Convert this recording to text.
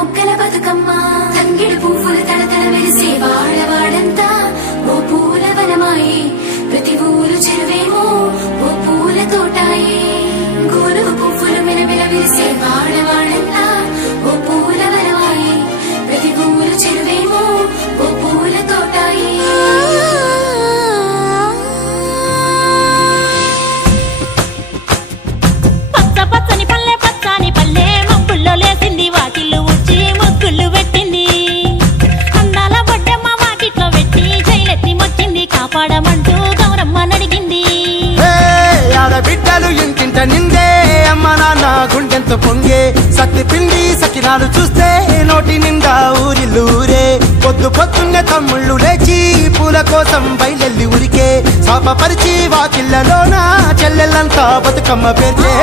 మొగ్గల బతుకమ్మ తంగిడి పువ్వులు తడతడ వెలిసే వాడవాడంతా ఓ పూల వనమాయే ప్రతి ఊరు చెరువేమో ఓ పూల తోటాయే గోనుగు పువ్వులు మిలమిల విరిసే వాడవాడంతా ఓ పూల వనమాయే ప్రతి ఊరు చెరువేమో ఓ పూల తోటాయే పచ్చని పల్లె పచ్చని పల్లె మబ్బుల్లో లేసింది వాకిళ్ళు ఊడ్చి ముగ్గులు పెట్టింది అందాల బొడ్డమ్మ వాకిట్లో పెట్టి జైలెత్తి మొచ్చింది కాపాడమంటూ గౌరమ్మ నడిగింది ఆడబిడ్డలు ఇంటింట నిందే అమ్మ నాన్న గుండెంత పొంగే సత్తి పిండి సకినాలు చూస్తే నోటి నిండా ఊరిల్లూరే పొద్దున్నే తమ్ముళ్ళు లేచి పూల కోసం బయలెల్లి ఉరికే శాపపరిచి వాకిళ్ళలోన చెల్లెళ్ళంతా బతుకమ్మ పేర్చే